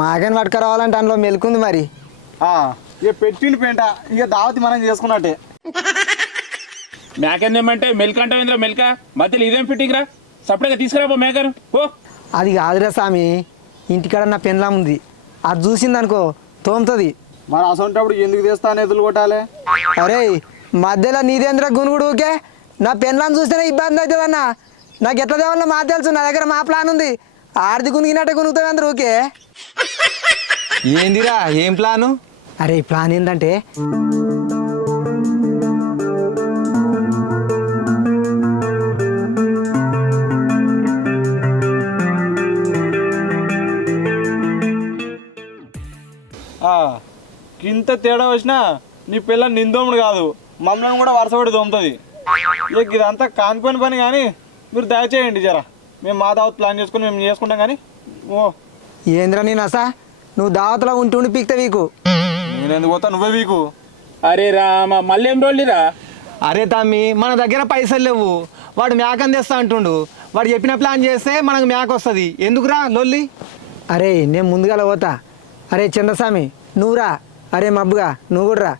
మాకని పట్టుకురావాలంటే అందులో మెలుకుంది మరి. ఇక పెట్టిండి పెంట ఇక దావతి మనం చేసుకున్నట్టే. మేకేందేమంటే మెల్క అంటావు ఇంద్ర మెల్క మధ్యలో ఇదేం ఫిట్టింగ్ రా సపరేట్గా తీసుకురాబో మేకను ఓ. అది కాదురా స్వామి, ఇంటికాడ నా పెన్లాం ఉంది, అది చూసిందనుకో తోముతుంది. మరి అసొంటప్పుడు ఎందుకు తెస్తాను ఎదురు కొట్టాలి? అరే మధ్యలో నీదేంద్ర గునుగుడు ఊకే, నా పెన్లాం చూస్తేనే ఇబ్బంది అవుతుంది అన్న. నాకు ఎట్లా దేవాలో మా తెలుసు, నా దగ్గర మా ప్లాన్ ఉంది. ఆడిది గునిగినట్టే గునుగుతావు అందరూ ఊకే. ఏందిరా ఏం ప్లాను? అరే ప్లాన్ ఏంటంటే ఇంత తేడా వచ్చినా నీ పిల్ల నిందోముడు కాదు, మమ్మల్ని కూడా వరుసపడి దోముతుంది. ఇక ఇదంతా కానిపోయిన పని కానీ మీరు దయచేయండి జరా. మేము మా దావత్ ప్లాన్ చేసుకుని మేము చేసుకుంటాం కానీ. ఓ ఏంద్రా నేను అసా, నువ్వు దావతలో ఉండి పీక్తా వీకు. నేను ఎందుకు పోతా, నువ్వే వీకు. అరే రామ మళ్ళీ ఏం రోల్లిరా? అరే తమ్మి మన దగ్గర పైసలు లేవు, వాడు మేకని తెస్తా అంటుండు. వాడు చెప్పిన ప్లాన్ చేస్తే మనకు మేక వస్తుంది. ఎందుకురా లొల్లి? అరే నేను ముందుగా పోతా. అరే చంద్రస్వామి నువ్వురా, అరే మబ్బుగా నువ్వు కూడా రా.